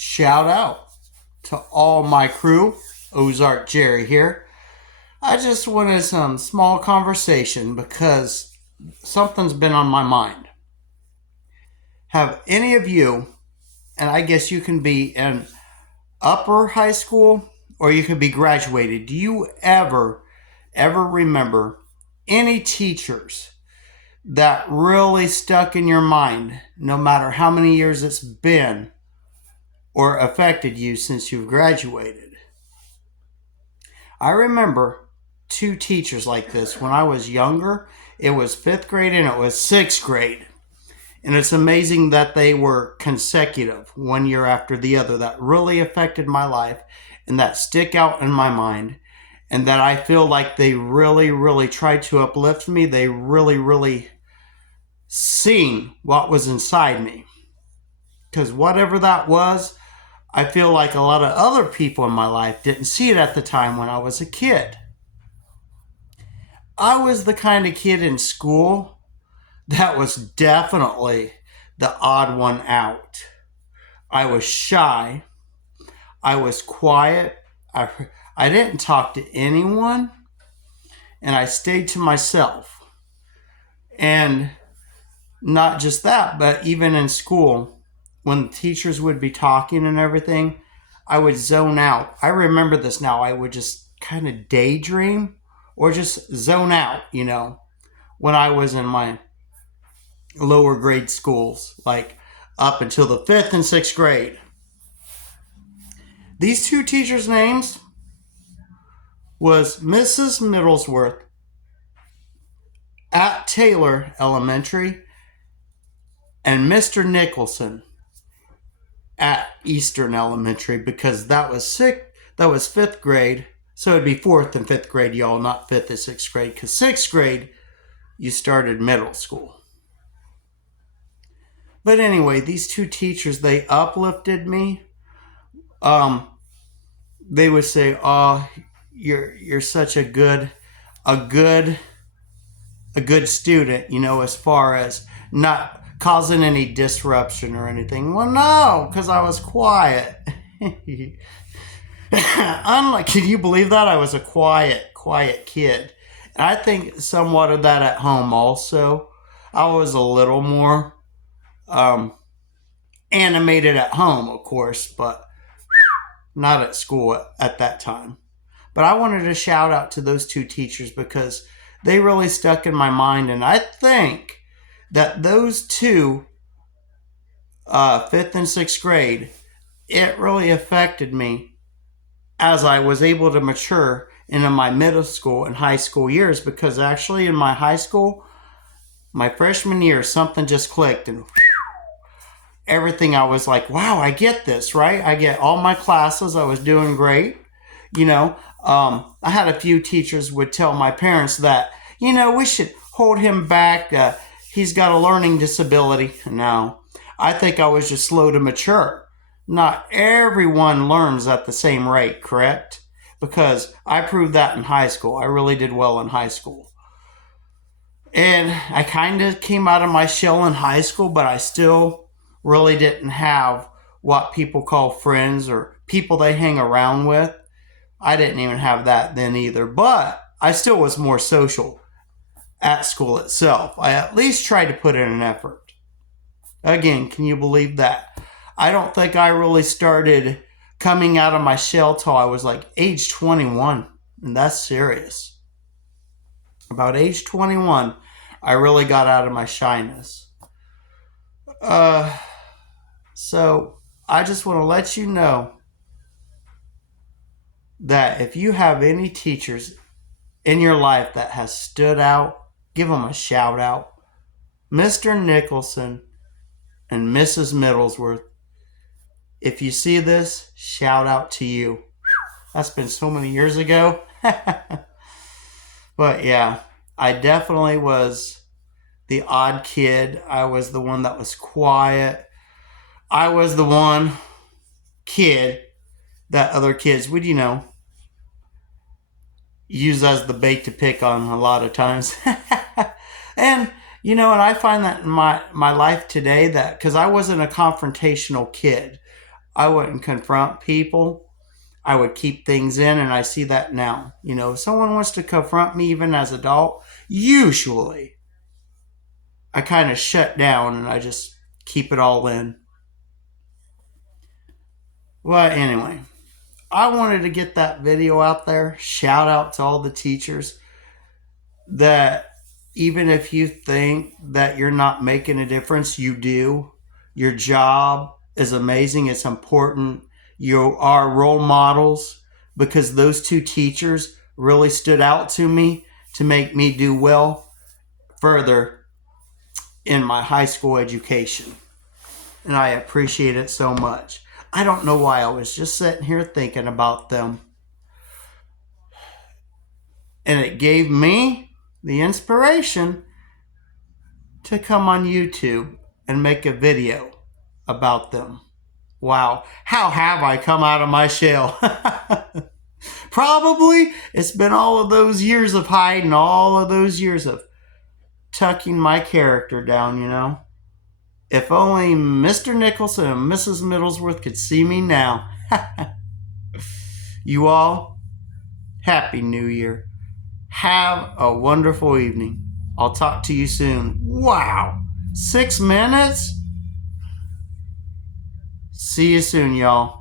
Shout out to all my crew. Ozark Jerry here. I just wanted some small conversation because something's been on my mind. Have any of you, and I guess you can be in upper high school or you could be graduated, do you ever remember any teachers that really stuck in your mind no matter how many years it's been or affected you since you've graduated? I remember two teachers like this when I was younger. It was fifth grade and it was sixth grade. And it's amazing that they were consecutive, one year after the other, that really affected my life and that stick out in my mind. And that I feel like they really tried to uplift me. They really seen what was inside me. Because whatever that was, I feel like a lot of other people in my life didn't see it at the time when I was a kid. I was the kind of kid in school that was definitely the odd one out. I was shy. I was quiet. I didn't talk to anyone. And I stayed to myself. And not just that, but even in school, when the teachers would be talking and everything, I would zone out. I remember this now. I would just kind of daydream or just zone out, when I was in my lower grade schools, like up until the 5th and 6th grade. These two teachers' names was Mrs. Middlesworth at Taylor Elementary and Mr. Nicholson at Eastern Elementary, because that was 5th grade, so it'd be 4th and 5th grade, y'all, not 5th and 6th grade, because 6th grade you started middle school. But anyway, these two teachers, they uplifted me. They would say, "Oh, you're such a good student," as far as not causing any disruption or anything. Well, no, because I was quiet. Can you believe that? I was a quiet kid. And I think somewhat of that at home also. I was a little more animated at home, of course, but not at school at that time. But I wanted to shout out to those two teachers because they really stuck in my mind. And I think that those two, 5th and 6th grade, it really affected me as I was able to mature into my middle school and high school years, because actually in my high school, my freshman year, something just clicked and everything. I was like, wow, I get this, right? I get all my classes. I was doing great. I had a few teachers would tell my parents that, we should hold him back. He's got a learning disability. No, I think I was just slow to mature. Not everyone learns at the same rate, correct? Because I proved that in high school. I really did well in high school. And I kind of came out of my shell in high school, but I still really didn't have what people call friends or people they hang around with. I didn't even have that then either, but I still was more social at school itself. I at least tried to put in an effort. Again, can you believe that? I don't think I really started coming out of my shell till I was like age 21, and that's serious. About age 21, I really got out of my shyness. So I just want to let you know that if you have any teachers in your life that has stood out, give them a shout out. Mr. Nicholson and Mrs. Middlesworth, if you see this, shout out to you. That's been so many years ago. But yeah, I definitely was the odd kid. I was the one that was quiet. I was the one kid that other kids would, use as the bait to pick on a lot of times. And I find that in my life today, that because I wasn't a confrontational kid, I wouldn't confront people. I would keep things in, and I see that now. If someone wants to confront me, even as an adult, usually I kind of shut down and I just keep it all in. Well, anyway, I wanted to get that video out there. Shout out to all the teachers that even if you think that you're not making a difference, you do. Your job is amazing. It's important. You are role models, because those two teachers really stood out to me to make me do well further in my high school education. And I appreciate it so much. I don't know why I was just sitting here thinking about them. And it gave me the inspiration to come on YouTube and make a video about them. Wow, how have I come out of my shell? Probably it's been all of those years of hiding, all of those years of tucking my character down. If only Mr. Nicholson and Mrs. Middlesworth could see me now. You all, Happy New Year. Have a wonderful evening. I'll talk to you soon. Wow, 6 minutes? See you soon, y'all.